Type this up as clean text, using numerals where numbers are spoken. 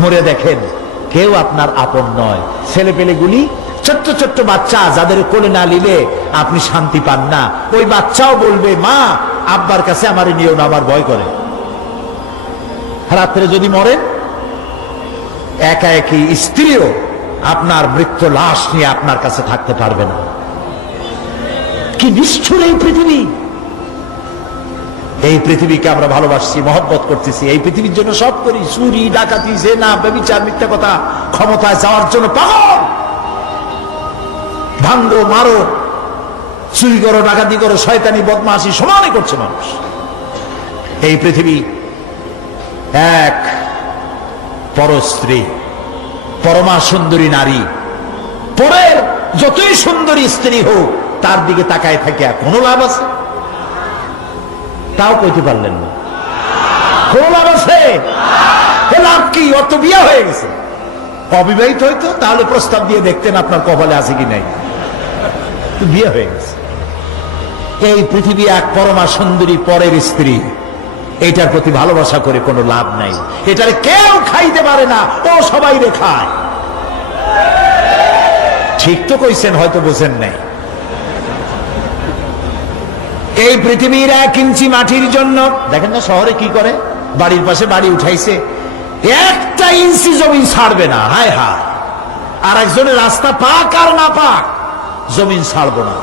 মরে দেখেন কেউ আপনার আপন নয়। ছেলে পেলেগুলি, ছোট্ট ছোট্ট বাচ্চা যাদের কোলে না নিলে আপনি শান্তি পান না, ওই বাচ্চাও বলবে মা আব্বার কাছে আমার নিয়েও না, আমার ভয় করে। রাত্রে যদি মরেন, একা একই স্ত্রীও আপনার মৃত্যু লাশ নিয়ে আপনার কাছে থাকতে পারবে না। কি নিষ্ঠুর এই পৃথিবী! এই পৃথিবীকে আমরা ভালোবাসছি, মহব্বত করতেছি, এই পৃথিবীর জন্য সব করি, চুরি ডাকাতি জেনা ব্যভিচার মিথ্যা কথা, ক্ষমতায় যাওয়ার জন্য পাগল। ভাঙ্গো মারো, চুরি করো, ডাকাতি করো, শয়তানি বদমাশি সমানে করছে মানুষ। এই পৃথিবী এক পরস্ত্রী, পরমা সুন্দরী নারী, পরের যতই সুন্দরী স্ত্রী হোক তার দিকে তাকায় থাকে আর কোনো লাভ আছে? তাও কইতে পারলেন না। কোন লাভ আছে? লাভ কি? অত বিয়ে হয়ে গেছে। অবিবাহিত হইতো তাহলে প্রস্তাব দিয়ে দেখতেন আপনার কপালে আছে কি নাই। বিয়ে হয়ে গেছে। এই পৃথিবী এক পরমা সুন্দরী পরের স্ত্রী, এটার প্রতি ভালোবাসা করে কোনো লাভ নাই। এটার কেউ খাইতে পারে না, ও সবাই রে খায়। ঠিক তো কইছেন, হয়তো বোঝেন নাই। এই পৃথিবীর 1 ইঞ্চি মাটির জন্য দেখেন না শহরে কি করে, বাড়ির পাশে বাড়ি উঠাইছে, 1 ইঞ্চি জমি ছাড়বে না। হায় হায়, আর একজনের রাস্তা পাক আর না পাক, জমিন ছাড়বো না।